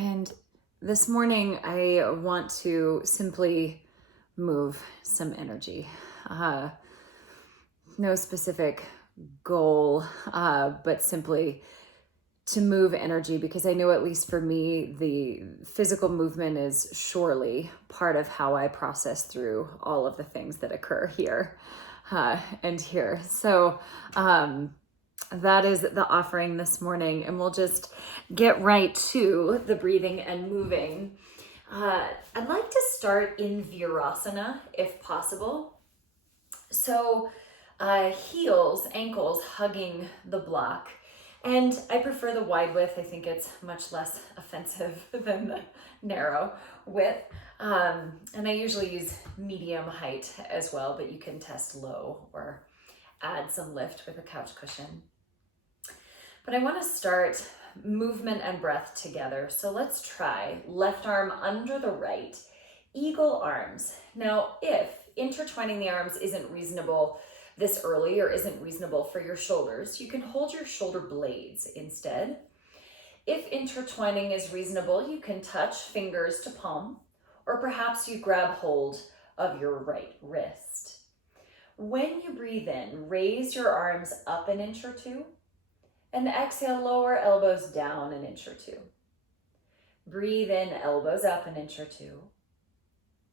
And this morning, I want to simply move some energy. Uh, no specific goal, but simply to move energy, because I know, at least for me, the physical movement is surely part of how I process through all of the things that occur here and here. So, that is the offering this morning, and we'll just get right to the breathing and moving. I'd like to start in Virasana if possible. So heels, ankles hugging the block. And I prefer the wide width. I think it's much less offensive than the narrow width. And I usually use medium height as well, but you can test low or add some lift with a couch cushion. But I want to start movement and breath together. So let's try left arm under the right, eagle arms. Now, if intertwining the arms isn't reasonable this early or isn't reasonable for your shoulders, you can hold your shoulder blades instead. If intertwining is reasonable, you can touch fingers to palm, or perhaps you grab hold of your right wrist. When you breathe in, raise your arms up an inch or two, and exhale, lower elbows down an inch or two. Breathe in, elbows up an inch or two,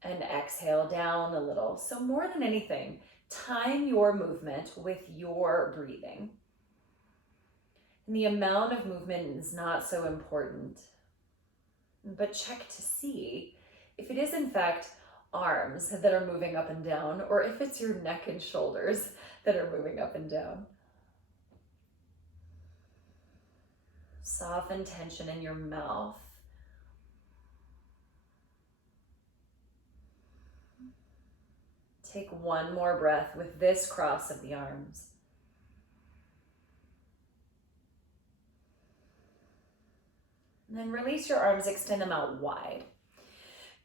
and exhale down a little. So more than anything, time your movement with your breathing. And the amount of movement is not so important, but check to see if it is in fact arms that are moving up and down, or if it's your neck and shoulders that are moving up and down. Soften tension in your mouth. Take one more breath with this cross of the arms. And then release your arms, extend them out wide.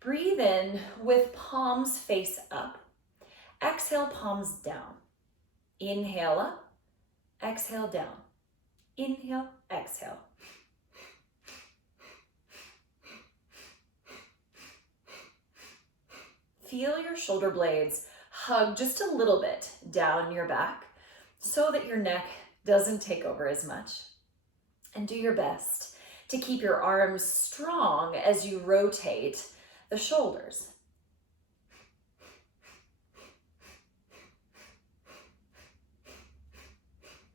Breathe in with palms face up. Exhale, palms down. Inhale up, exhale down. Inhale, exhale. Feel your shoulder blades hug just a little bit down your back so that your neck doesn't take over as much. And do your best to keep your arms strong as you rotate the shoulders.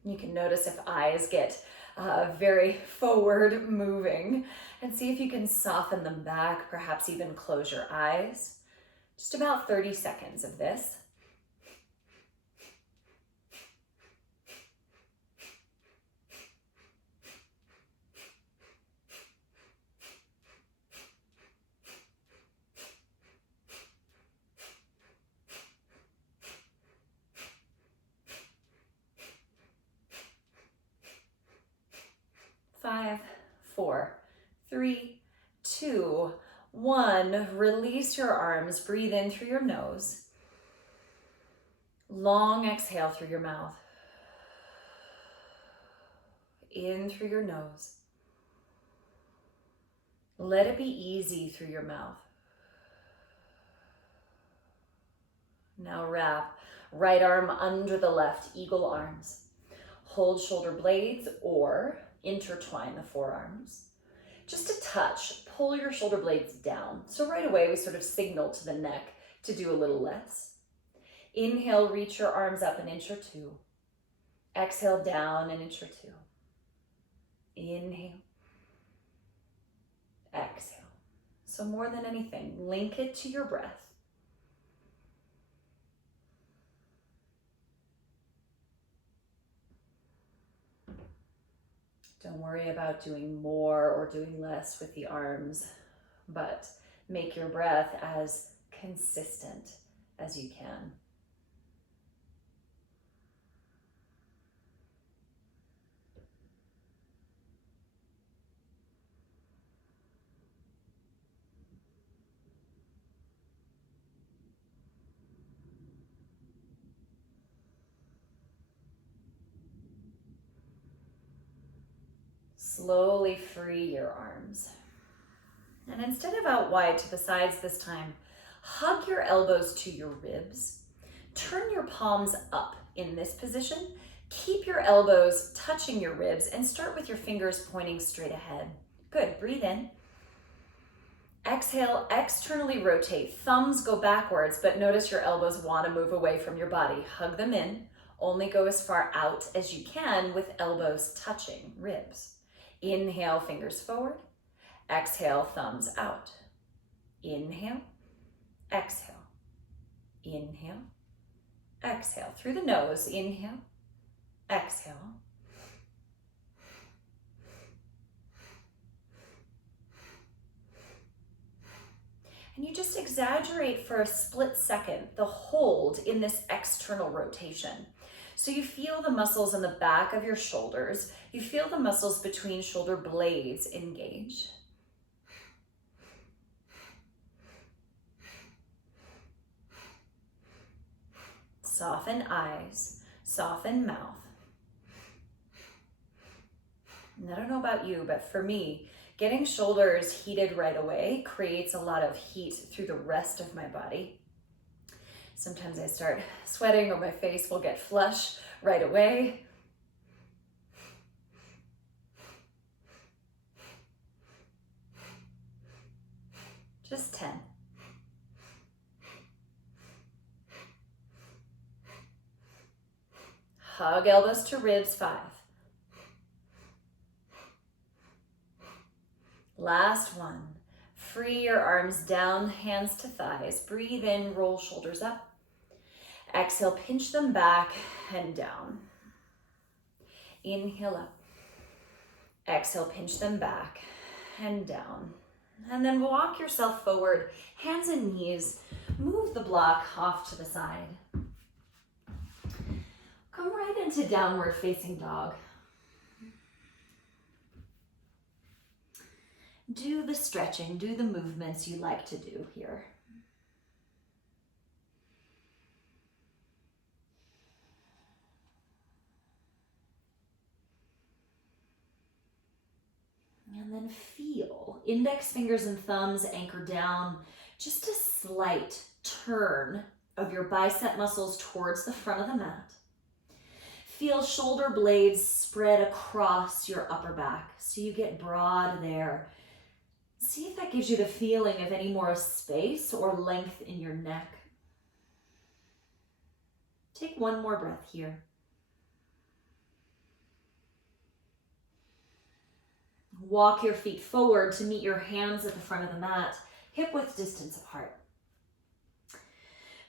You can notice if eyes get very forward moving, and see if you can soften them back, perhaps even close your eyes. Just about 30 seconds of this. Five, four, three, two, one. Release your arms. Breathe in through your nose. Long exhale through your mouth. In through your nose. Let it be easy through your mouth. Now wrap right arm under the left, eagle arms. Hold shoulder blades or intertwine the forearms. Just a touch, pull your shoulder blades down. So right away we sort of signal to the neck to do a little less. Inhale, reach your arms up an inch or two. Exhale, down an inch or two. Inhale, exhale. So more than anything, link it to your breath. Don't worry about doing more or doing less with the arms, but make your breath as consistent as you can. Slowly free your arms. And instead of out wide to the sides this time, hug your elbows to your ribs. Turn your palms up in this position. Keep your elbows touching your ribs and start with your fingers pointing straight ahead. Good, breathe in. Exhale, externally rotate. Thumbs go backwards, but notice your elbows want to move away from your body. Hug them in. Only go as far out as you can with elbows touching ribs. Inhale, fingers forward. Exhale, thumbs out. Inhale, exhale. Inhale, exhale. Through the nose, inhale, exhale. And you just exaggerate for a split second the hold in this external rotation. So you feel the muscles in the back of your shoulders. You feel the muscles between shoulder blades engage. Soften eyes, soften mouth. And I don't know about you, but for me, getting shoulders heated right away creates a lot of heat through the rest of my body. Sometimes I start sweating or my face will get flush right away. Just 10. Hug elbows to ribs, 5. Last one. Free your arms down, hands to thighs. Breathe in, roll shoulders up. Exhale, pinch them back and down. Inhale up. Exhale, pinch them back and down. And then walk yourself forward, hands and knees. Move the block off to the side. Come right into downward facing dog. Do the stretching, do the movements you like to do here. And then feel index fingers and thumbs anchor down, just a slight turn of your bicep muscles towards the front of the mat. Feel shoulder blades spread across your upper back so you get broad there. See if that gives you the feeling of any more space or length in your neck. Take one more breath here. Walk your feet forward to meet your hands at the front of the mat, hip width distance apart.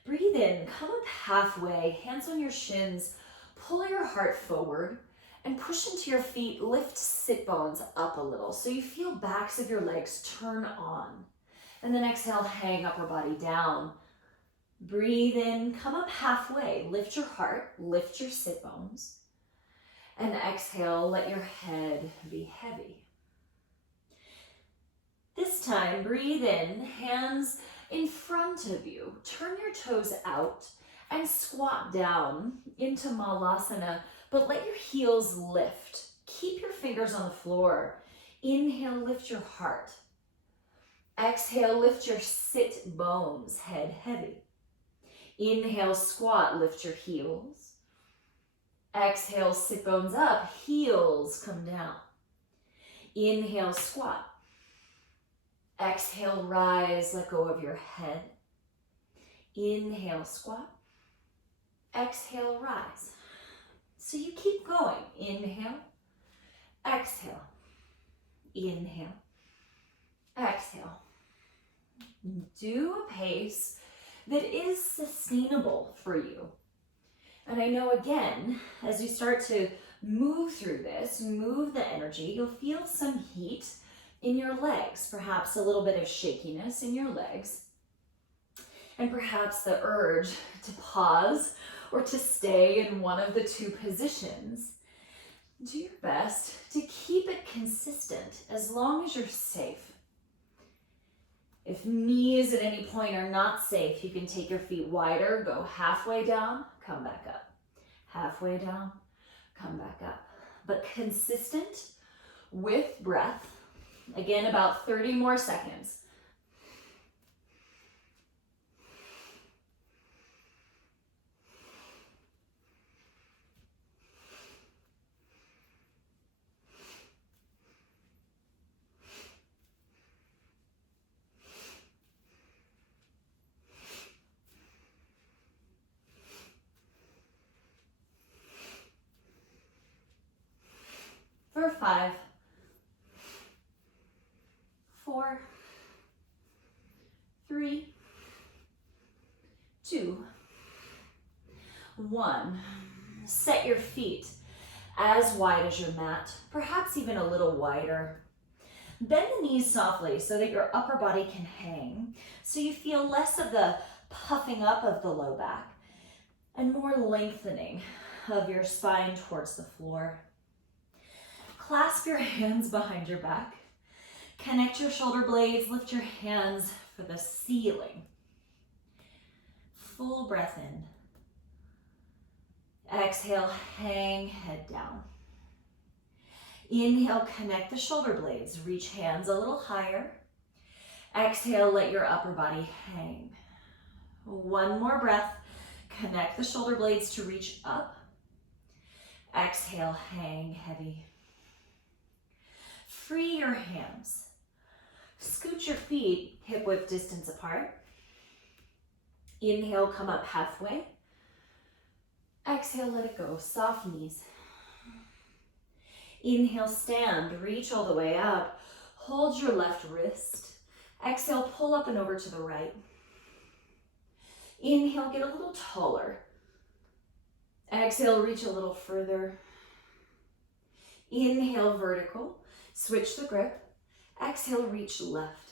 Breathe in, come up halfway, hands on your shins, pull your heart forward, and push into your feet, lift sit bones up a little so you feel backs of your legs turn on. And then exhale, hang upper body down. Breathe in, come up halfway, lift your heart, lift your sit bones. And exhale, let your head be heavy. This time, breathe in, hands in front of you. Turn your toes out and squat down into Malasana, but let your heels lift. Keep your fingers on the floor. Inhale, lift your heart. Exhale, lift your sit bones, head heavy. Inhale, squat, lift your heels. Exhale, sit bones up, heels come down. Inhale, squat. Exhale, rise, let go of your head. Inhale, squat. Exhale, rise. So you keep going. Inhale, exhale, inhale, exhale. Do a pace that is sustainable for you. And I know again, as you start to move through this, move the energy, you'll feel some heat in your legs, perhaps a little bit of shakiness in your legs, and perhaps the urge to pause or to stay in one of the two positions. Do your best to keep it consistent as long as you're safe. If knees at any point are not safe, you can take your feet wider, go halfway down, come back up. Halfway down, come back up. But consistent with breath Again, about 30 more seconds. For 5, 4, 3, 2, 1. Set your feet as wide as your mat, perhaps even a little wider. Bend the knees softly so that your upper body can hang, so you feel less of the puffing up of the low back and more lengthening of your spine towards the floor. Clasp your hands behind your back. Connect your shoulder blades, lift your hands for the ceiling. Full breath in. Exhale, hang head down. Inhale, connect the shoulder blades, reach hands a little higher. Exhale, let your upper body hang. One more breath, connect the shoulder blades to reach up. Exhale, hang heavy. Free your hands. Scoot your feet hip width distance apart. Inhale, come up halfway. Exhale, let it go, soft knees. Inhale, stand, reach all the way up. Hold your left wrist. Exhale, pull up and over to the right. Inhale, get a little taller. Exhale, reach a little further. Inhale, vertical. Switch the grip. Exhale, reach left.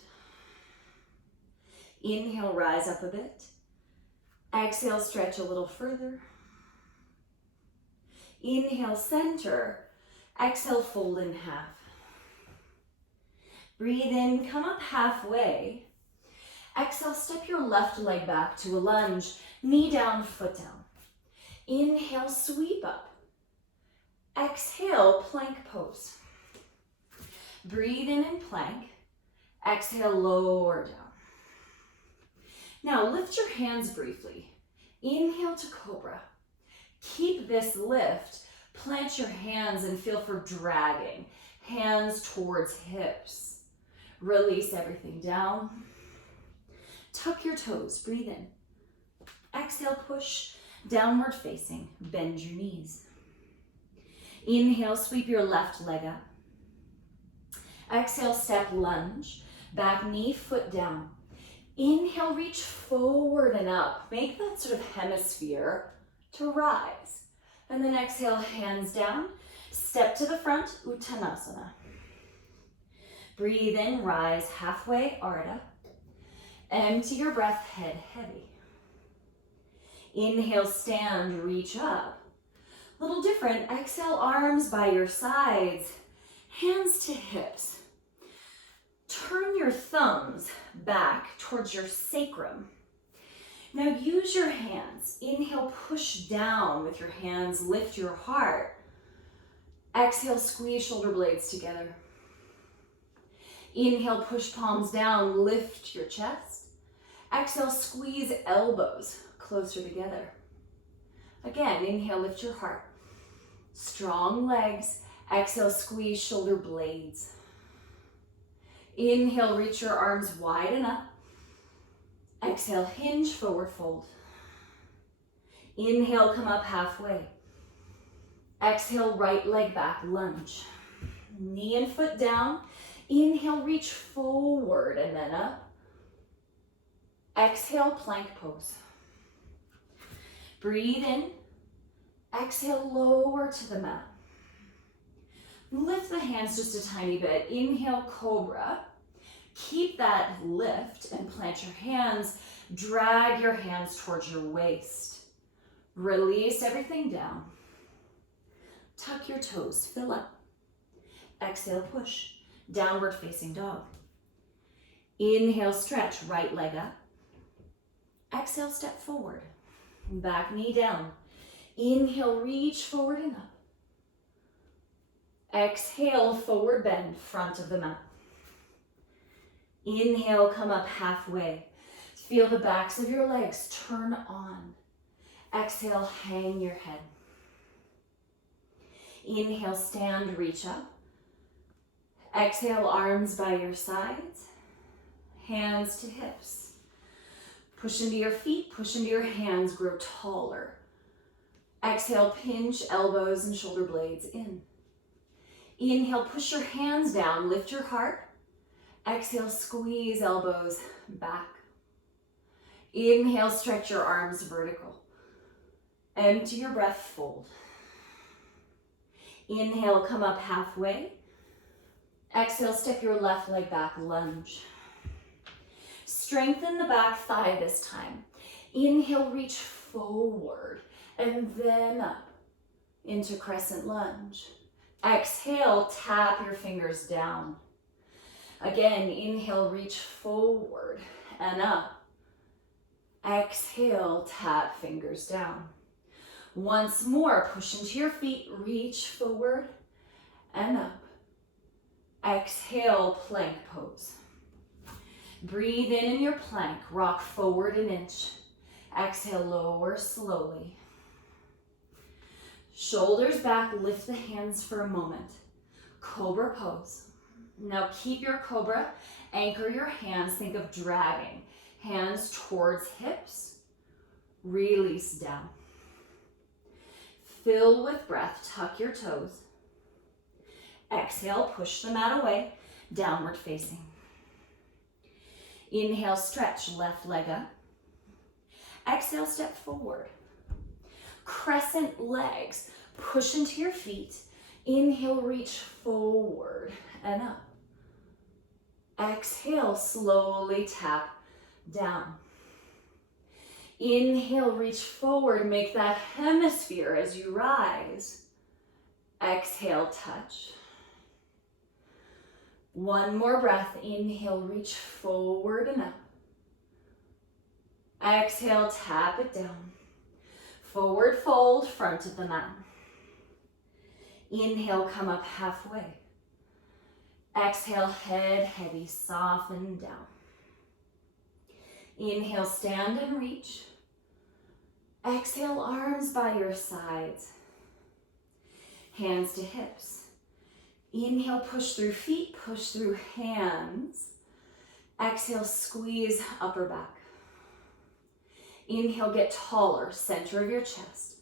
Inhale, rise up a bit. Exhale, stretch a little further. Inhale, center. Exhale, fold in half. Breathe in, come up halfway. Exhale, step your left leg back to a lunge. Knee down, foot down. Inhale, sweep up. Exhale, plank pose. Breathe in plank. Exhale, lower down. Now lift your hands briefly. Inhale to cobra. Keep this lift. Plant your hands and feel for dragging. Hands towards hips. Release everything down. Tuck your toes. Breathe in. Exhale, push. Downward facing. Bend your knees. Inhale, sweep your left leg up. Exhale, step lunge. Back knee, foot down. Inhale, reach forward and up. Make that sort of hemisphere to rise. And then exhale, hands down. Step to the front, Uttanasana. Breathe in, rise halfway, Ardha. Empty your breath, head heavy. Inhale, stand, reach up. Little different, exhale, arms by your sides, hands to hips. Turn your thumbs back towards your sacrum. Now use your hands. Inhale, push down with your hands, lift your heart. Exhale, squeeze shoulder blades together. Inhale, push palms down, lift your chest. Exhale, squeeze elbows closer together. Again, inhale, lift your heart. Strong legs. Exhale, squeeze shoulder blades. Inhale, reach your arms wide and up. Exhale, hinge, forward fold. Inhale, come up halfway. Exhale, right leg back, lunge. Knee and foot down. Inhale, reach forward and then up. Exhale, plank pose. Breathe in. Exhale, lower to the mat. Lift the hands just a tiny bit. Inhale, cobra. Keep that lift and plant your hands. Drag your hands towards your waist. Release everything down. Tuck your toes, fill up. Exhale, push. Downward facing dog. Inhale, stretch, right leg up. Exhale, step forward. Back knee down. Inhale, reach forward and up. Exhale, forward bend, front of the mat. Inhale, come up halfway. Feel the backs of your legs turn on. Exhale, hang your head. Inhale, stand, reach up. Exhale, arms by your sides. Hands to hips. Push into your feet, push into your hands, grow taller. Exhale, pinch elbows and shoulder blades in. Inhale, push your hands down, lift your heart. Exhale, squeeze elbows back. Inhale, stretch your arms vertical. Empty your breath, fold. Inhale, come up halfway. Exhale, step your left leg back, lunge. Strengthen the back thigh this time. Inhale, reach forward and then up into crescent lunge. Exhale, tap your fingers down. Again, inhale, reach forward and up. Exhale, tap fingers down. Once more, push into your feet, reach forward and up. Exhale, plank pose. Breathe in your plank, rock forward an inch. Exhale, lower slowly. Shoulders back, lift the hands for a moment. Cobra pose. Now keep your cobra, anchor your hands, think of dragging. Hands towards hips, release down. Fill with breath, tuck your toes. Exhale, push the mat away, downward facing. Inhale, stretch left leg up. Exhale, step forward. Crescent legs, push into your feet. Inhale, reach forward and up. Exhale, slowly tap down. Inhale, reach forward, make that hemisphere as you rise. Exhale, touch. One more breath, inhale, reach forward and up. Exhale, tap it down. Forward fold, front of the mat. Inhale, come up halfway. Exhale, head heavy, soften down. Inhale, stand and reach. Exhale, arms by your sides. Hands to hips. Inhale, push through feet, push through hands. Exhale, squeeze upper back. Inhale, get taller, center of your chest.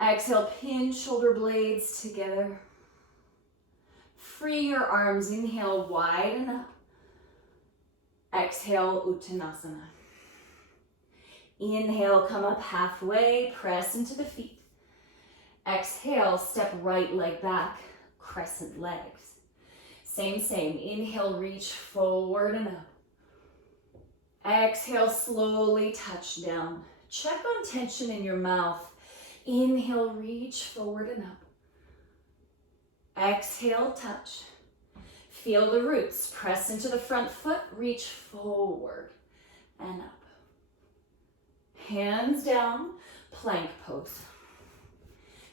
Exhale, pin shoulder blades together. Free your arms, inhale, widen up. Exhale, Uttanasana. Inhale, come up halfway, press into the feet. Exhale, step right leg back, crescent legs. Same. Inhale, reach forward and up. Exhale, slowly touch down. Check on tension in your mouth. Inhale, reach forward and up. Exhale, touch. Feel the roots. Press into the front foot, reach forward and up. Hands down, plank pose.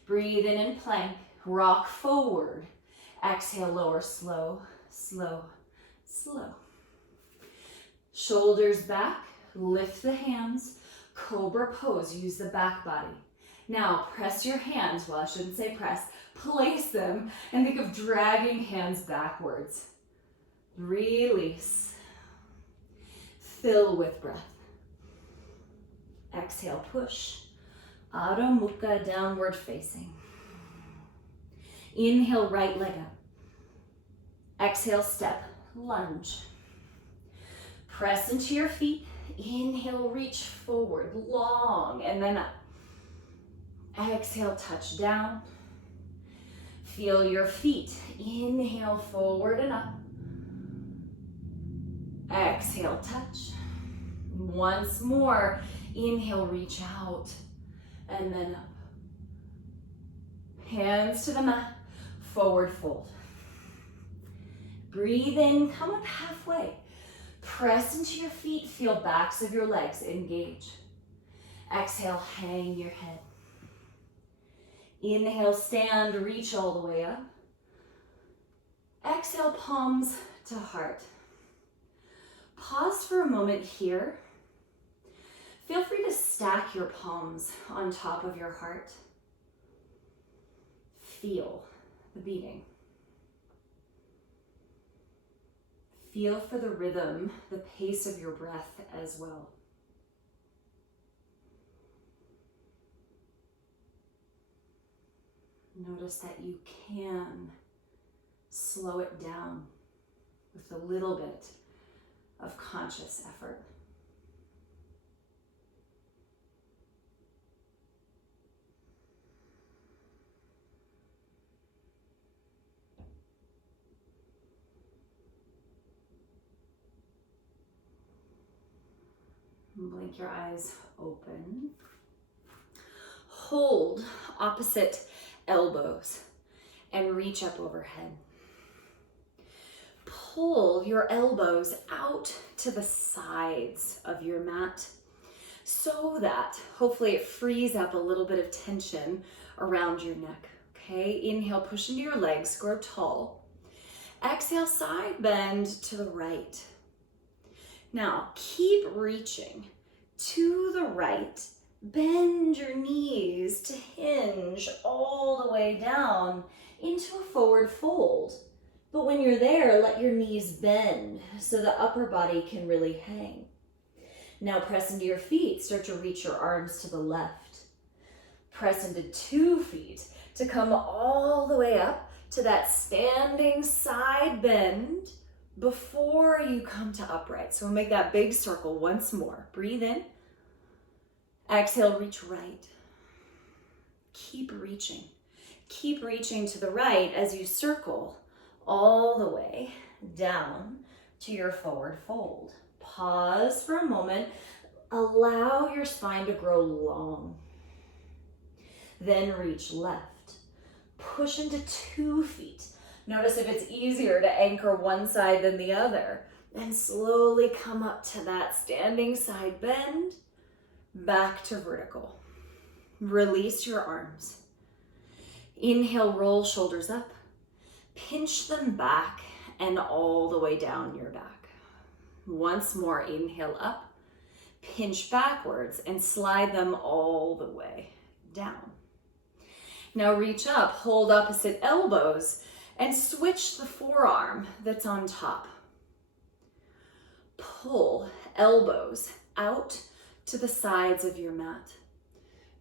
Breathe in plank, rock forward. Exhale, lower, slow, slow, slow. Shoulders back, lift the hands, cobra pose, use the back body. Now press your hands, well I shouldn't say press, place them and think of dragging hands backwards. Release. Fill with breath. Exhale, push. Adho Mukha, downward facing. Inhale, right leg up. Exhale, step, lunge. Press into your feet. Inhale, reach forward, long, and then up. Exhale, touch down. Feel your feet. Inhale, forward and up. Exhale, touch. Once more. Inhale, reach out, and then up. Hands to the mat, forward fold. Breathe in, come up halfway. Press into your feet, feel backs of your legs engage. Exhale, hang your head. Inhale, stand, reach all the way up. Exhale, palms to heart. Pause for a moment here. Feel free to stack your palms on top of your heart. Feel the beating. Feel for the rhythm, the pace of your breath as well. Notice that you can slow it down with a little bit of conscious effort. Blink your eyes open. Hold opposite elbows and reach up overhead. Pull your elbows out to the sides of your mat so that hopefully it frees up a little bit of tension around your neck. Okay, inhale, push into your legs, grow tall. Exhale, side bend to the right. Now, keep reaching to the right. Bend your knees to hinge all the way down into a forward fold. But when you're there, let your knees bend so the upper body can really hang. Now press into your feet. Start to reach your arms to the left. Press into 2 feet to come all the way up to that standing side bend before you come to upright. So we'll make that big circle once more. Breathe in. Exhale, reach right. Keep reaching. Keep reaching to the right as you circle all the way down to your forward fold. Pause for a moment. Allow your spine to grow long. Then reach left. Push into 2 feet. Notice if it's easier to anchor one side than the other. And slowly come up to that standing side bend. Back to vertical. Release your arms. Inhale, roll shoulders up. Pinch them back and all the way down your back. Once more, inhale up. Pinch backwards and slide them all the way down. Now reach up, hold opposite elbows, and switch the forearm that's on top. Pull elbows out to the sides of your mat.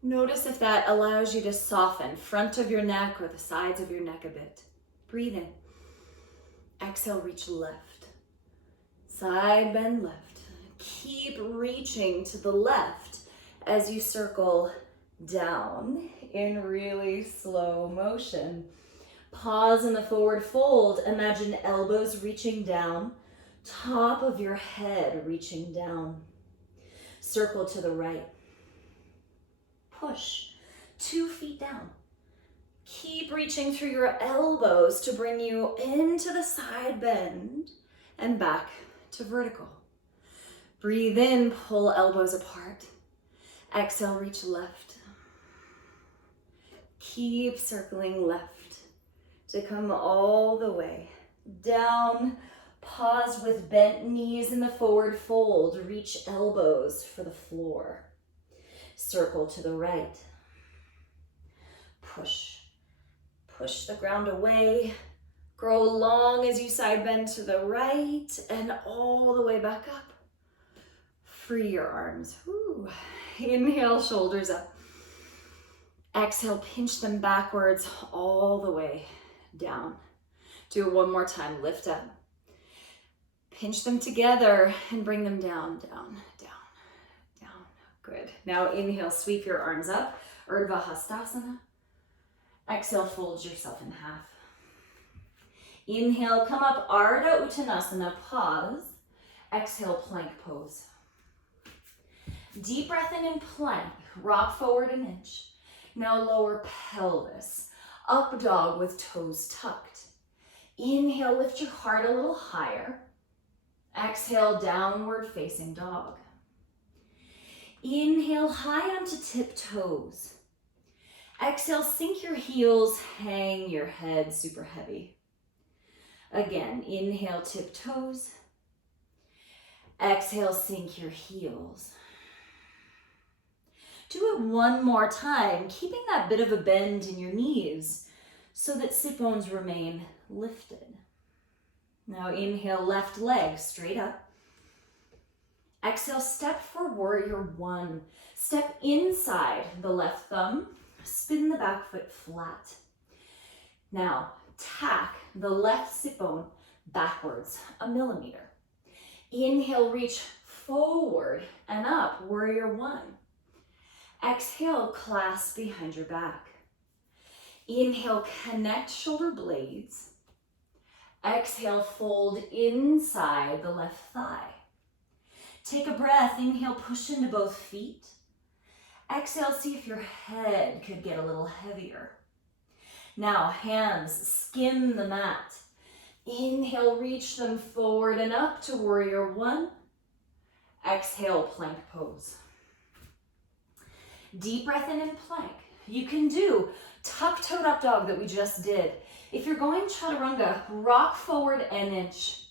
Notice if that allows you to soften front of your neck or the sides of your neck a bit. Breathe in. Exhale, reach left. Side bend left. Keep reaching to the left as you circle down in really slow motion. Pause in the forward fold. Imagine elbows reaching down, top of your head reaching down. Circle to the right. Push 2 feet down. Keep reaching through your elbows to bring you into the side bend and back to vertical. Breathe in, pull elbows apart. Exhale, reach left. Keep circling left to come all the way down. Pause with bent knees in the forward fold. Reach elbows for the floor. Circle to the right. Push. Push the ground away. Grow long as you side bend to the right and all the way back up. Free your arms. Woo. Inhale, shoulders up. Exhale, pinch them backwards all the way down. Do it one more time. Lift up. Pinch them together and bring them down, down, down, down. Good. Now inhale, sweep your arms up. Urdhva Hastasana. Exhale, fold yourself in half. Inhale, come up, Ardha Uttanasana, pause. Exhale, plank pose. Deep breath in plank, rock forward an inch. Now lower pelvis, up dog with toes tucked. Inhale, lift your heart a little higher. Exhale, downward facing dog. Inhale, high onto tiptoes. Exhale, sink your heels, hang your head super heavy. Again, inhale, tiptoes. Exhale, sink your heels. Do it one more time, keeping that bit of a bend in your knees so that sit bones remain lifted. Now inhale, left leg straight up. Exhale, step for warrior one. Step inside the left thumb, spin the back foot flat. Now tack the left sit bone backwards 1 millimeter. Inhale, reach forward and up, warrior one. Exhale, clasp behind your back. Inhale, connect shoulder blades. Exhale, fold inside the left thigh. Take a breath, inhale, push into both feet. Exhale, see if your head could get a little heavier. Now, hands skim the mat. Inhale, reach them forward and up to warrior one. Exhale, plank pose. Deep breath in plank. You can do tuck-toed up dog that we just did. If you're going chaturanga, rock forward an inch,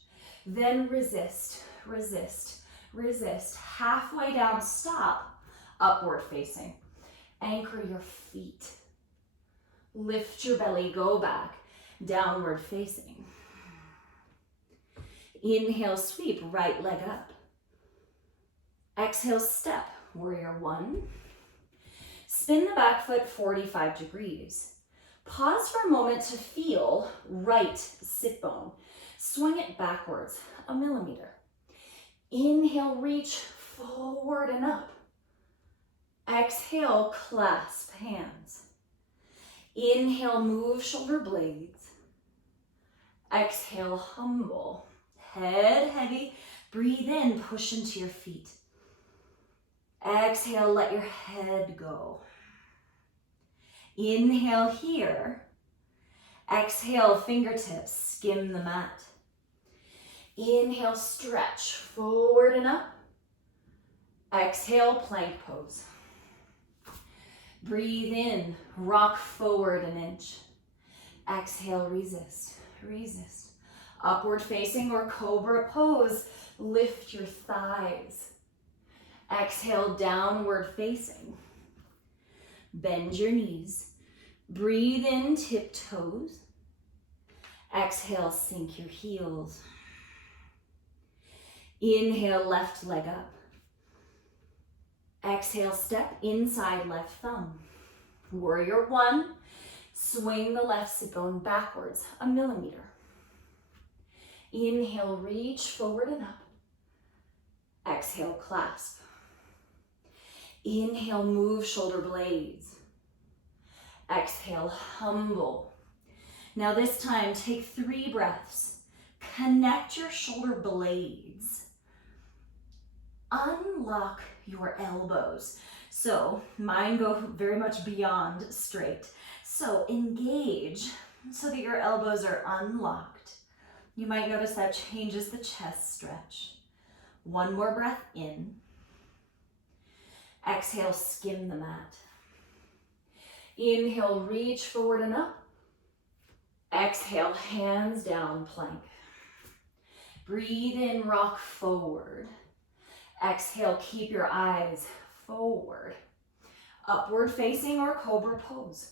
then resist, resist, resist. Halfway down, stop, upward facing. Anchor your feet. Lift your belly, go back, downward facing. Inhale, sweep, right leg up. Exhale, step, warrior one. Spin the back foot 45 degrees. Pause for a moment to feel right sit bone. Swing it backwards 1 millimeter. Inhale, reach forward and up. Exhale, clasp hands. Inhale, move shoulder blades. Exhale, humble. Head heavy. Breathe in, push into your feet. Exhale, let your head go. Inhale here. Exhale, fingertips, skim the mat. Inhale, stretch forward and up. Exhale, plank pose. Breathe in, rock forward an inch. Exhale, resist, resist. Upward facing or cobra pose, lift your thighs. Exhale, downward facing. Bend your knees. Breathe in, tiptoes. Exhale, sink your heels. Inhale, left leg up. Exhale, step inside left thumb. Warrior one, swing the left sit bone backwards 1 millimeter. Inhale, reach forward and up. Exhale, clasp. Inhale, move shoulder blades. Exhale, humble. Now this time, take 3 breaths. Connect your shoulder blades. Unlock your elbows. So mine go very much beyond straight. So engage so that your elbows are unlocked. You might notice that changes the chest stretch. 1 more breath in. Exhale, skim the mat. Inhale, reach forward and up. Exhale, hands down, plank. Breathe in, rock forward. Exhale, keep your eyes forward. Upward facing or cobra pose.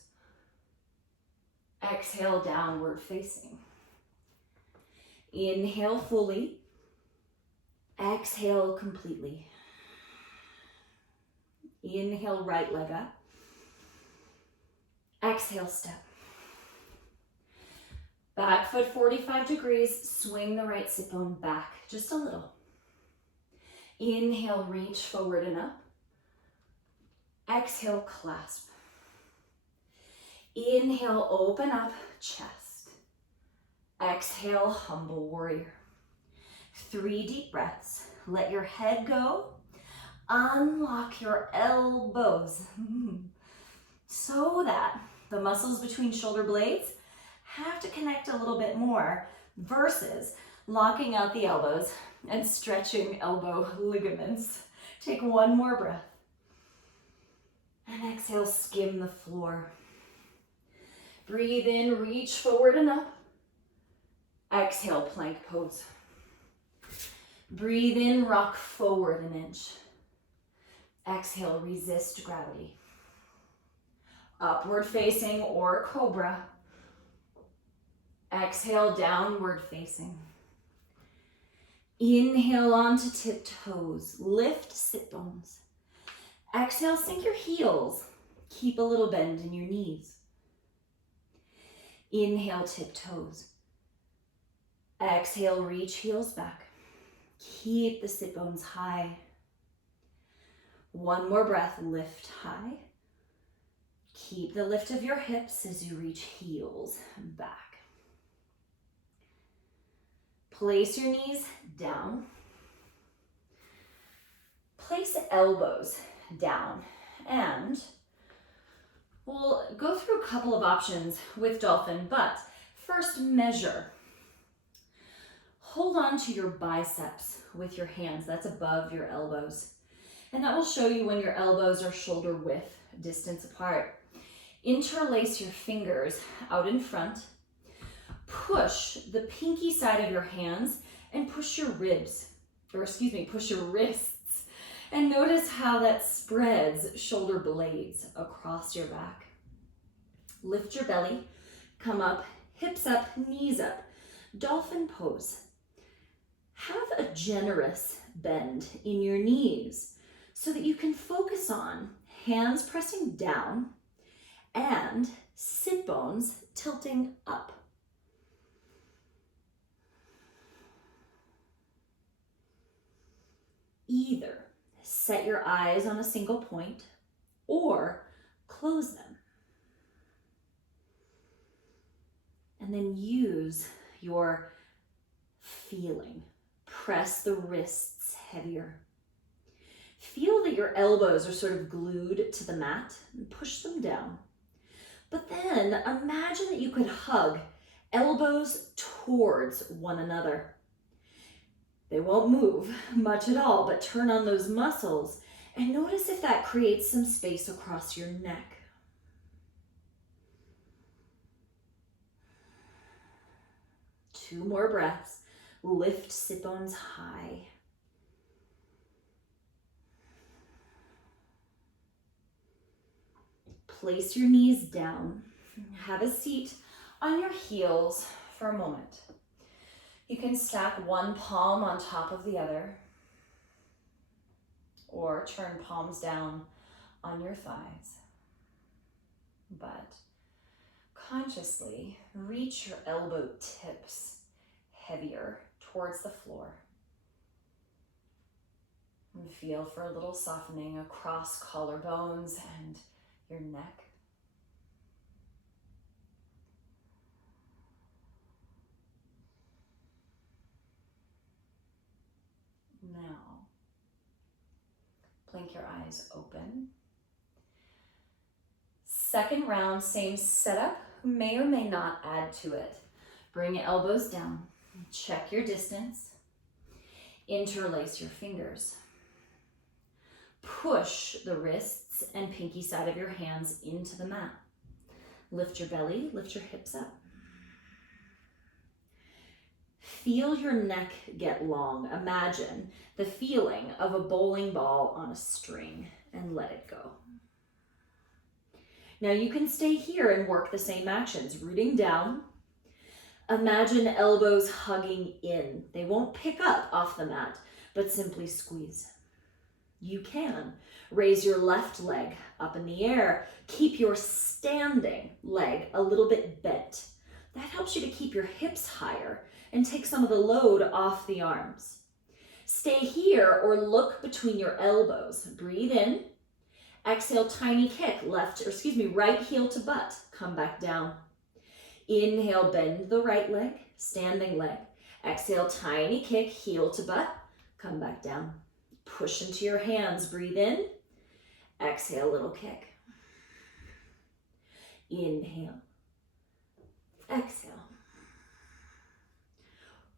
Exhale, downward facing. Inhale fully. Exhale completely. Inhale, right leg up. Exhale, step. Back foot 45 degrees, swing the right sit bone back just a little. Inhale, reach forward and up. Exhale, clasp. Inhale, open up, chest. Exhale, humble warrior. 3 deep breaths. Let your head go. Unlock your elbows so that the muscles between shoulder blades have to connect a little bit more versus locking out the elbows and stretching elbow ligaments. Take 1 more breath. And exhale, skim the floor. Breathe in, reach forward and up. Exhale, plank pose. Breathe in, rock forward an inch. Exhale, resist gravity. Upward facing or cobra. Exhale, downward facing. Inhale onto tiptoes. Lift sit bones. Exhale, sink your heels. Keep a little bend in your knees. Inhale, tiptoes. Exhale, reach heels back. Keep the sit bones high. One more breath, lift high. Keep the lift of your hips as you reach heels back. Place your knees down. Place elbows down, and we'll go through a couple of options with dolphin, but first measure. Hold on to your biceps with your hands. That's above your elbows. And that will show you when your elbows are shoulder width distance apart. Interlace your fingers out in front. Push the pinky side of your hands and push your ribs, push your wrists. And notice how that spreads shoulder blades across your back. Lift your belly, come up, hips up, knees up. Dolphin pose. Have a generous bend in your knees so that you can focus on hands pressing down and sit bones tilting up. Either set your eyes on a single point or close them. And then use your feeling. Press the wrists heavier. Feel that your elbows are sort of glued to the mat and push them down. But then imagine that you could hug elbows towards one another. They won't move much at all, but turn on those muscles and notice if that creates some space across your neck. Two more breaths. Lift sit bones high. Place your knees down. Have a seat on your heels for a moment. You can stack one palm on top of the other or turn palms down on your thighs. But consciously reach your elbow tips heavier towards the floor. And feel for a little softening across collarbones and your neck. Now, blink your eyes open. Second round, same setup, may or may not add to it. Bring elbows down, check your distance, interlace your fingers. Push the wrists and pinky side of your hands into the mat. Lift your belly, lift your hips up. Feel your neck get long. Imagine the feeling of a bowling ball on a string and let it go. Now you can stay here and work the same actions, rooting down. Imagine elbows hugging in. They won't pick up off the mat, but simply squeeze. You can raise your left leg up in the air. Keep your standing leg a little bit bent. That helps you to keep your hips higher and take some of the load off the arms. Stay here or look between your elbows. Breathe in. Exhale, tiny kick, right heel to butt. Come back down. Inhale, bend the right leg, standing leg. Exhale, tiny kick, heel to butt. Come back down. Push into your hands. Breathe in. Exhale, little kick. Inhale. Exhale.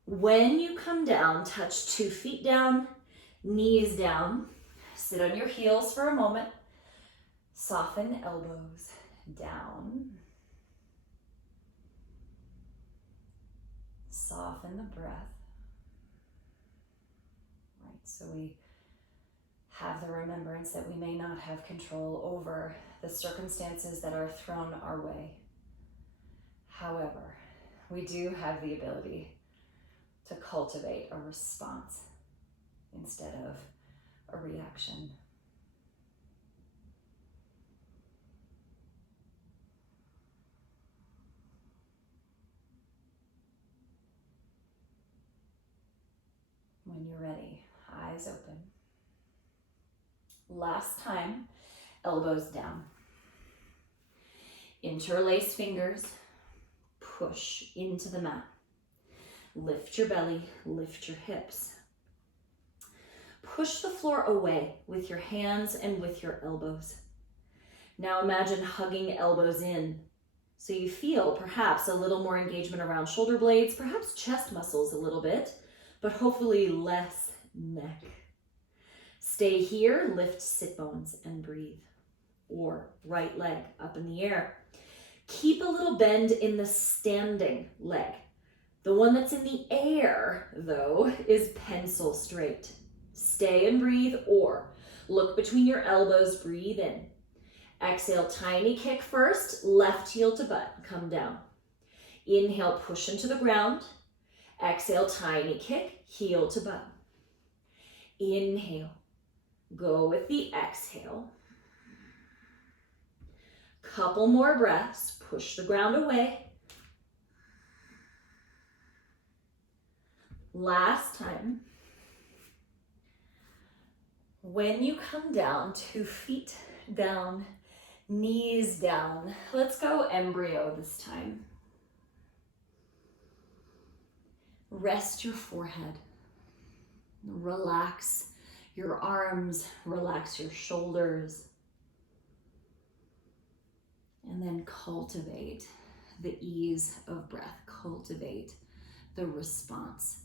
When you come down, touch 2 feet down, knees down. Sit on your heels for a moment. Soften elbows down. Soften the breath. So we have the remembrance that we may not have control over the circumstances that are thrown our way. However, we do have the ability to cultivate a response instead of a reaction. When you're ready, eyes open. Last time, elbows down. Interlace fingers, push into the mat. Lift your belly, lift your hips. Push the floor away with your hands and with your elbows. Now imagine hugging elbows in. So you feel perhaps a little more engagement around shoulder blades, perhaps chest muscles a little bit, but hopefully less neck. Stay here, lift sit bones and breathe. Or right leg up in the air. Keep a little bend in the standing leg. The one that's in the air, though, is pencil straight. Stay and breathe, or look between your elbows, breathe in. Exhale, tiny kick first, left heel to butt, come down. Inhale, push into the ground. Exhale, tiny kick, heel to butt. Inhale, go with the exhale. Couple more breaths, push the ground away. Last time. When you come down, 2 feet down, knees down. Let's go embryo this time. Rest your forehead. Relax your arms, relax your shoulders. And then cultivate the ease of breath, cultivate the response.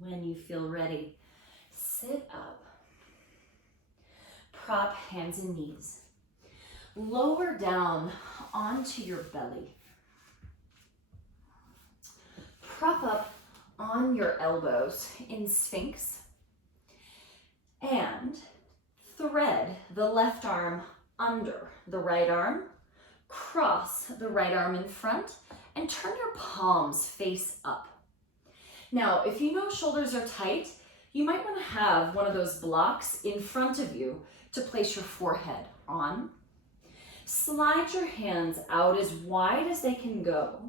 When you feel ready, sit up. Prop hands and knees. Lower down onto your belly. Prop up on your elbows in Sphinx. And thread the left arm under the right arm. Cross the right arm in front and turn your palms face up. Now, if you know shoulders are tight, you might want to have one of those blocks in front of you to place your forehead on. Slide your hands out as wide as they can go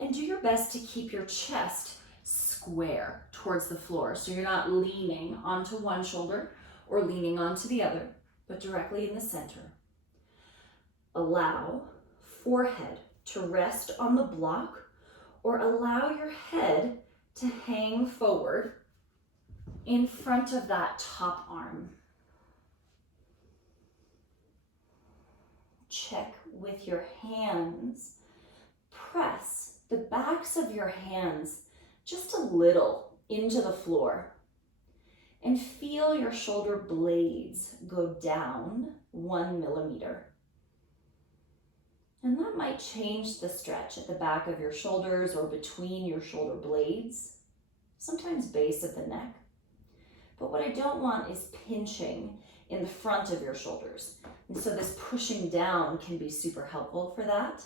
and do your best to keep your chest square towards the floor. So you're not leaning onto one shoulder or leaning onto the other, but directly in the center. Allow forehead to rest on the block or allow your head to hang forward in front of that top arm. Check with your hands. Press the backs of your hands just a little into the floor and feel your shoulder blades go down 1 millimeter. And that might change the stretch at the back of your shoulders or between your shoulder blades, sometimes base of the neck. But what I don't want is pinching in the front of your shoulders. And so this pushing down can be super helpful for that.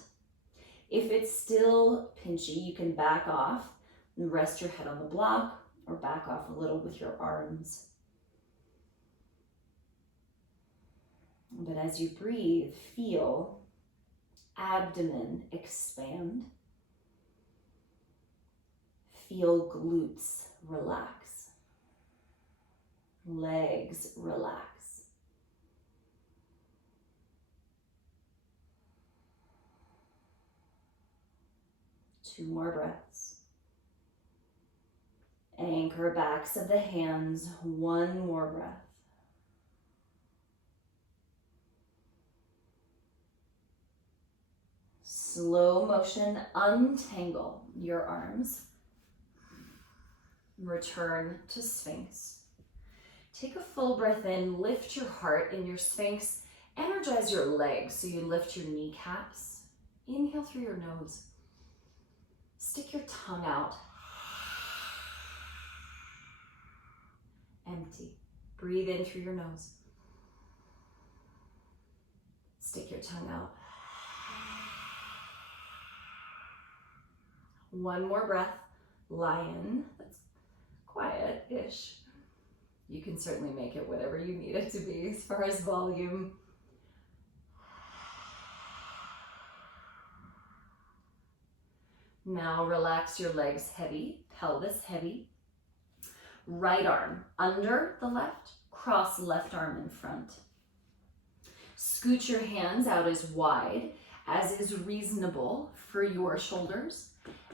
If it's still pinchy, you can back off and rest your head on the block or back off a little with your arms. But as you breathe, feel abdomen expand. Feel glutes relax. Legs relax. 2 more breaths. Anchor backs of the hands, 1 more breath. Slow motion, untangle your arms. Return to Sphinx. Take a full breath in, lift your heart in your Sphinx, energize your legs so you lift your kneecaps. Inhale through your nose. Stick your tongue out. Empty. Breathe in through your nose. Stick your tongue out. One more breath. Lion. That's quiet-ish. You can certainly make it whatever you need it to be as far as volume. Now relax your legs heavy, pelvis heavy. Right arm under the left, cross left arm in front. Scoot your hands out as wide as is reasonable for your shoulders,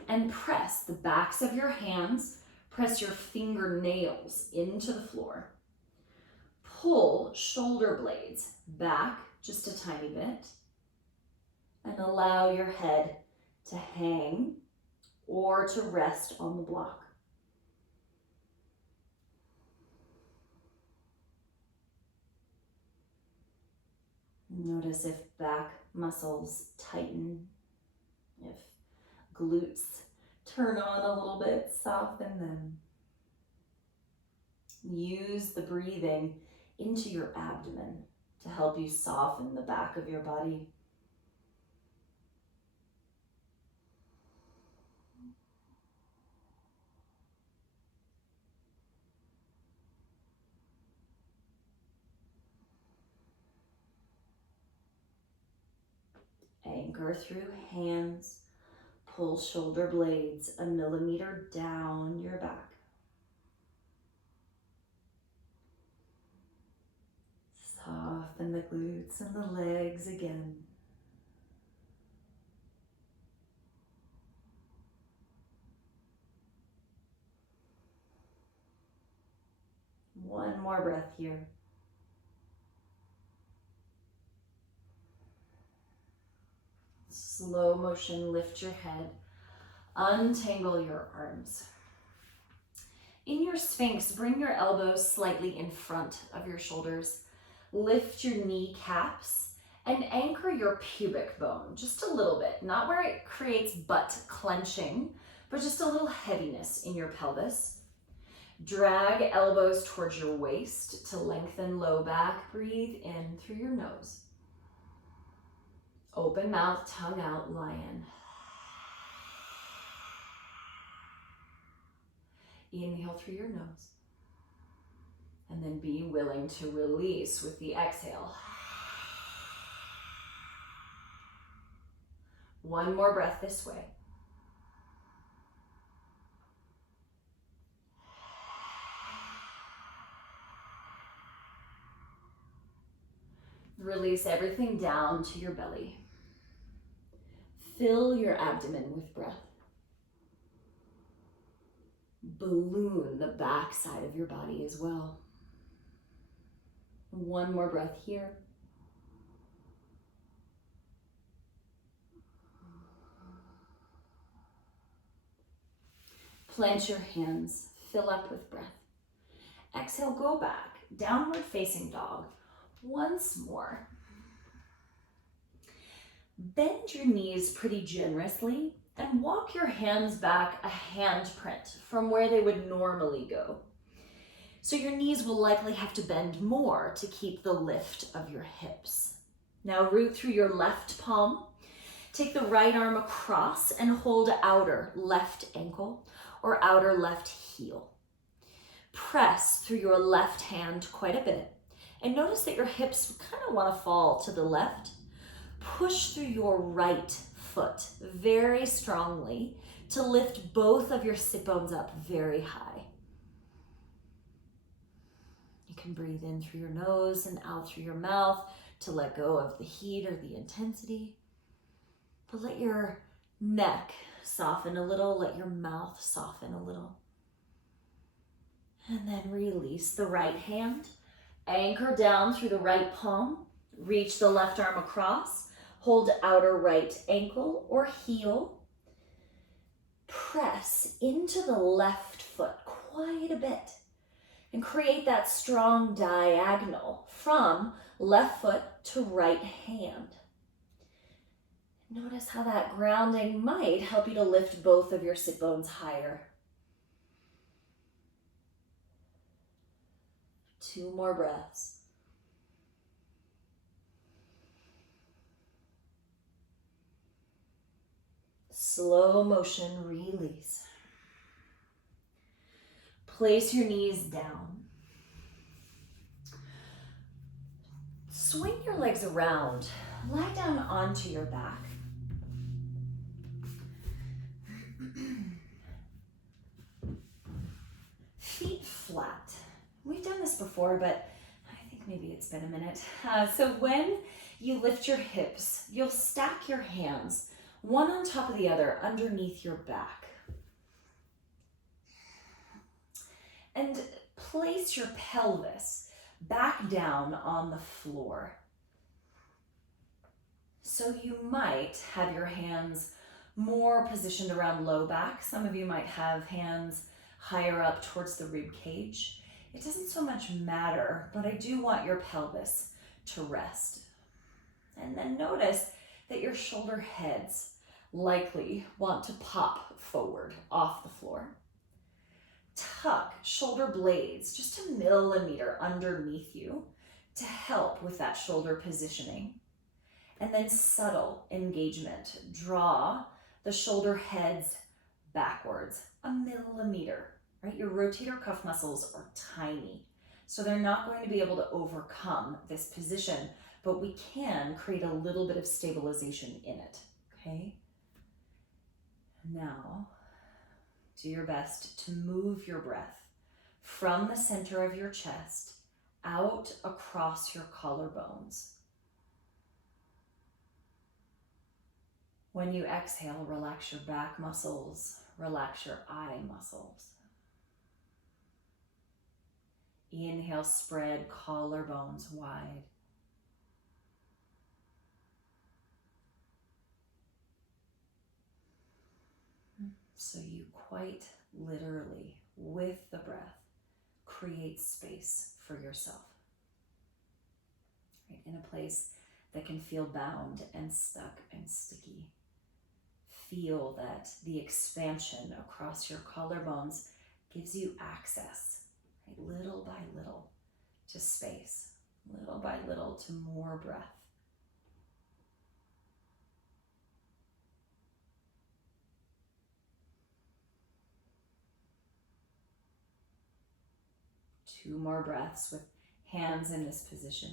and press the backs of your hands, press your fingernails into the floor. Pull shoulder blades back just a tiny bit, and allow your head to hang or to rest on the block. Notice if back muscles tighten, if glutes turn on a little bit, soften them. Use the breathing into your abdomen to help you soften the back of your body. Anchor through hands. Pull shoulder blades 1 millimeter down your back. Soften the glutes and the legs again. One more breath here. Slow motion, lift your head, untangle your arms. In your Sphinx, bring your elbows slightly in front of your shoulders. Lift your kneecaps and anchor your pubic bone just a little bit, not where it creates butt clenching, but just a little heaviness in your pelvis. Drag elbows towards your waist to lengthen low back. Breathe in through your nose. Open mouth, tongue out, lion. Inhale through your nose. And then be willing to release with the exhale. One more breath this way. Release everything down to your belly. Fill your abdomen with breath. Balloon the back side of your body as well. One more breath here. Plant your hands, fill up with breath. Exhale, go back, downward facing dog. Once more. Bend your knees pretty generously and walk your hands back a handprint from where they would normally go. So your knees will likely have to bend more to keep the lift of your hips. Now root through your left palm. Take the right arm across and hold outer left ankle or outer left heel. Press through your left hand quite a bit. And notice that your hips kind of want to fall to the left. Push through your right foot very strongly to lift both of your sit bones up very high. You can breathe in through your nose and out through your mouth to let go of the heat or the intensity. But let your neck soften a little, let your mouth soften a little. And then release the right hand. Anchor down through the right palm. Reach the left arm across. Hold outer right ankle or heel. Press into the left foot quite a bit and create that strong diagonal from left foot to right hand. Notice how that grounding might help you to lift both of your sit bones higher. 2 more breaths. Slow motion release. Place your knees down. Swing your legs around. Lie down onto your back. Feet flat. We've done this before, but I think maybe it's been a minute. So when you lift your hips, you'll stack your hands one on top of the other underneath your back. And place your pelvis back down on the floor. So you might have your hands more positioned around low back. Some of you might have hands higher up towards the rib cage. It doesn't so much matter, but I do want your pelvis to rest. And then notice that your shoulder heads likely want to pop forward off the floor. Tuck shoulder blades just a millimeter underneath you to help with that shoulder positioning. And then subtle engagement. Draw the shoulder heads backwards a millimeter, right? Your rotator cuff muscles are tiny, so they're not going to be able to overcome this position, but we can create a little bit of stabilization in it, okay? Now, do your best to move your breath from the center of your chest out across your collarbones. When you exhale, relax your back muscles, relax your eye muscles. Inhale, spread collarbones wide. So you quite literally, with the breath, create space for yourself. Right? In a place that can feel bound and stuck and sticky. Feel that the expansion across your collarbones gives you access, right, little by little, to space, little by little to more breath. Two more breaths with hands in this position.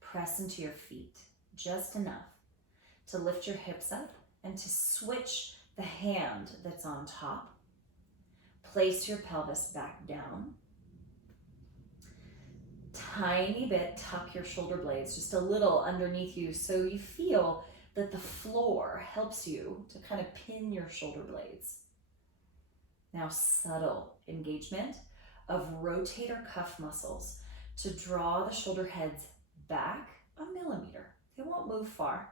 Press into your feet just enough to lift your hips up and to switch the hand that's on top. Place your pelvis back down. Tiny bit, tuck your shoulder blades just a little underneath you so you feel that the floor helps you to kind of pin your shoulder blades. Now, subtle engagement of rotator cuff muscles to draw the shoulder heads back a millimeter. They won't move far.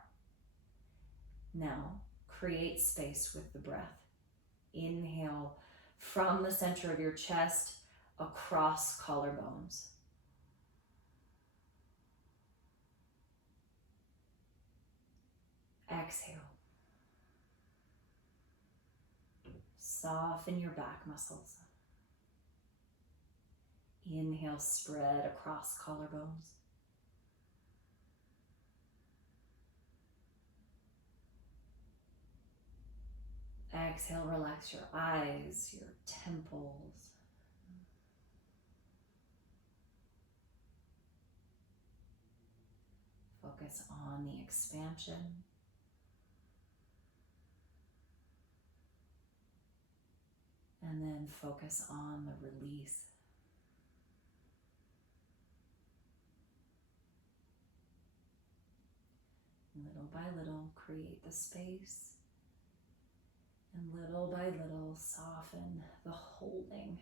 Now, create space with the breath. Inhale from the center of your chest across collarbones. Exhale. Soften your back muscles. Inhale, spread across collarbones. Exhale, relax your eyes, your temples. Focus on the expansion. And then focus on the release. Little by little, create the space. And little by little, soften the holding.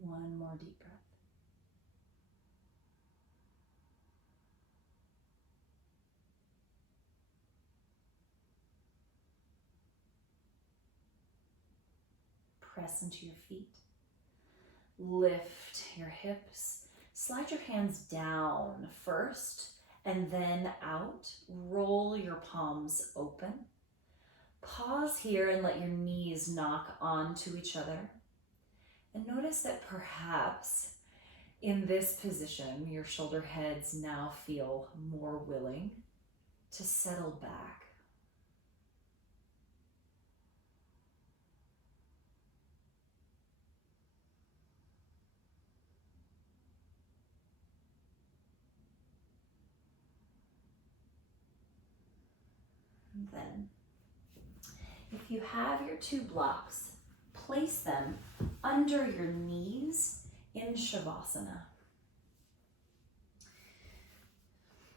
One more deep breath. Press into your feet. Lift your hips. Slide your hands down first and then out. Roll your palms open. Pause here and let your knees knock onto each other. And notice that perhaps in this position, your shoulder heads now feel more willing to settle back. And then, if you have your two blocks, place them under your knees in Shavasana.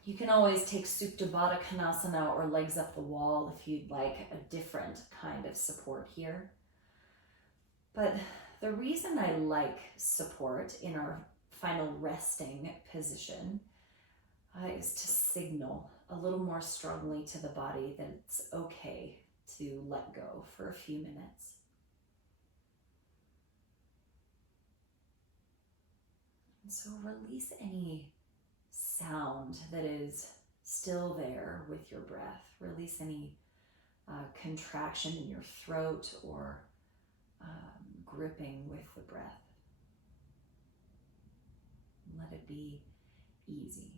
You can always take Supta Baddha Konasana or legs up the wall if you'd like a different kind of support here. But the reason I like support in our final resting position is to signal a little more strongly to the body that it's okay to let go for a few minutes. And so release any sound that is still there with your breath. Release any contraction in your throat or gripping with the breath. Let it be easy.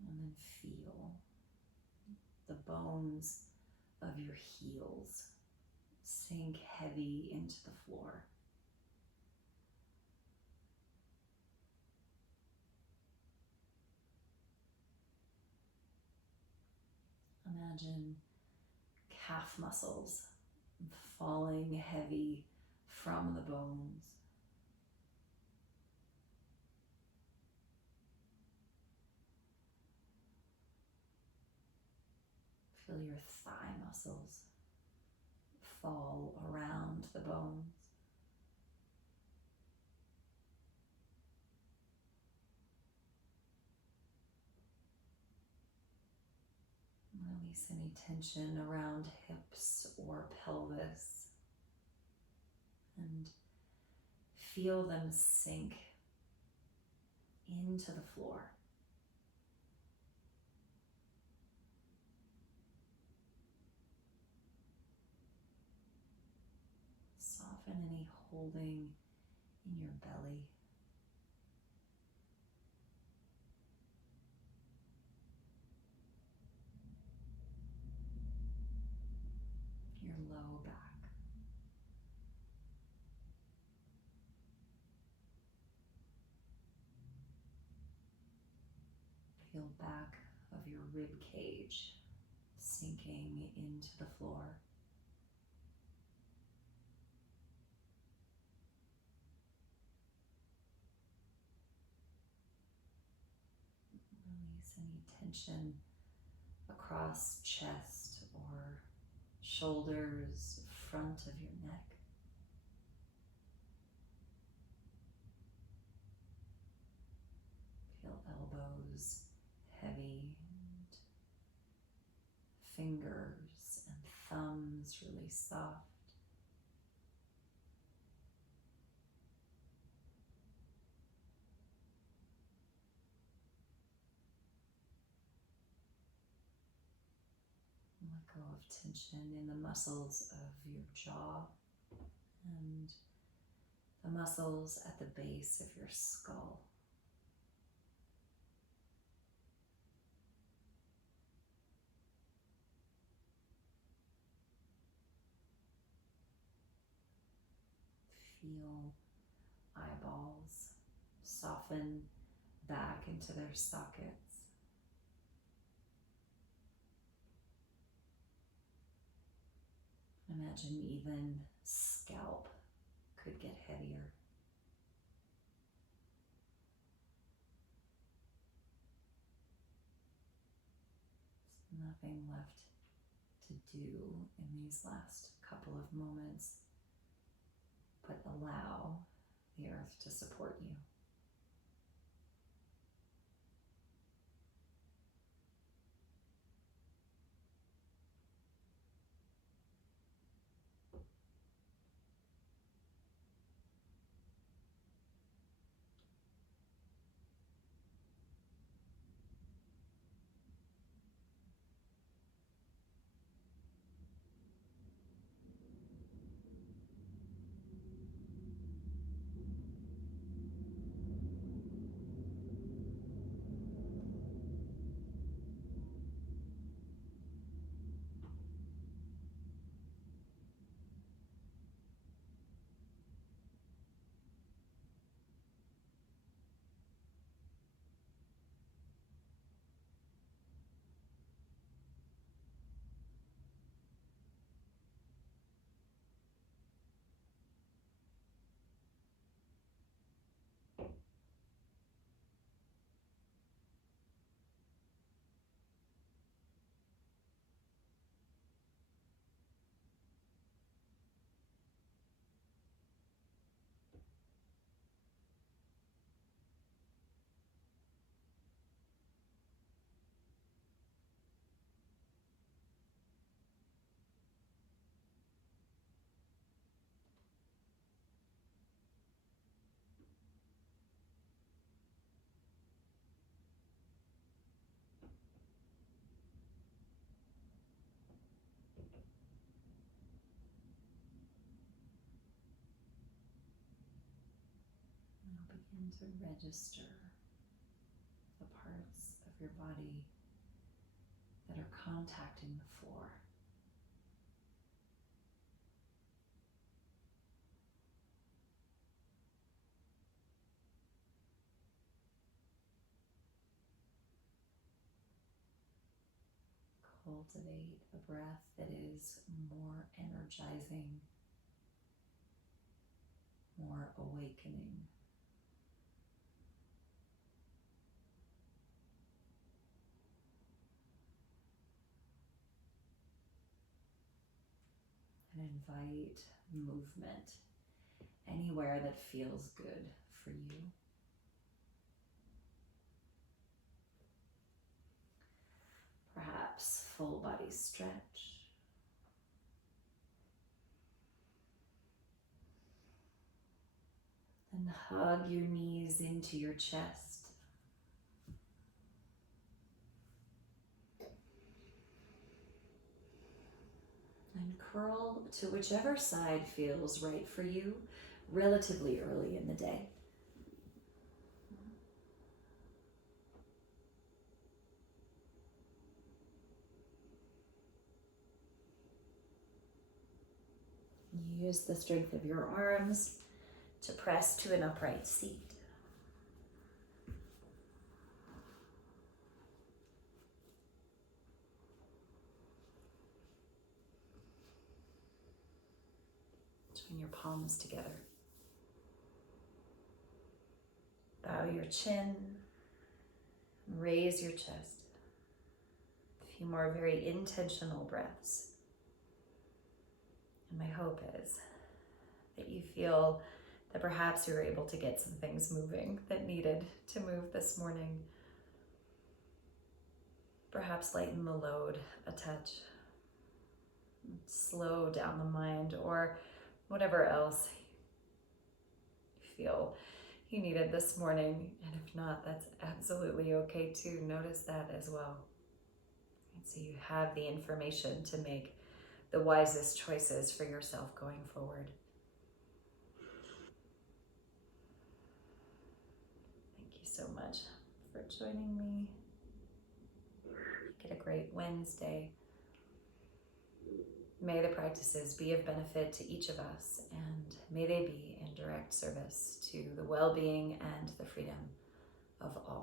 And then feel the bones of your heels sink heavy into the floor. Imagine calf muscles falling heavy from the bones. Feel your thigh muscles fall around the bones. Release any tension around hips or pelvis and feel them sink into the floor. Soften any holding in your belly. Your low back. Feel back of your rib cage sinking into the floor. Release any tension across chest or shoulders, front of your neck. Feel elbows heavy and fingers and thumbs really soft. Let go of tension in the muscles of your jaw and the muscles at the base of your skull. Feel eyeballs soften back into their sockets. Imagine even scalp could get heavier. There's nothing left to do in these last couple of moments, but allow the earth to support you. Now begin to register the parts of your body that are contacting the floor. Cultivate a breath that is more energizing, more awakening. And invite movement anywhere that feels good for you. Perhaps full body stretch. And hug your knees into your chest. And curl to whichever side feels right for you relatively early in the day. Use the strength of your arms to press to an upright seat. Join your palms together. Bow your chin, raise your chest. A few more very intentional breaths. And my hope is that you feel that perhaps you're able to get some things moving that needed to move this morning. Perhaps lighten the load a touch, slow down the mind, or whatever else you feel you needed this morning. And if not, that's absolutely okay too. Notice that as well. And so you have the information to make the wisest choices for yourself going forward. Thank you so much for joining me. Make it a great Wednesday. May the practices be of benefit to each of us, and may they be in in direct service to the well being and the freedom of all.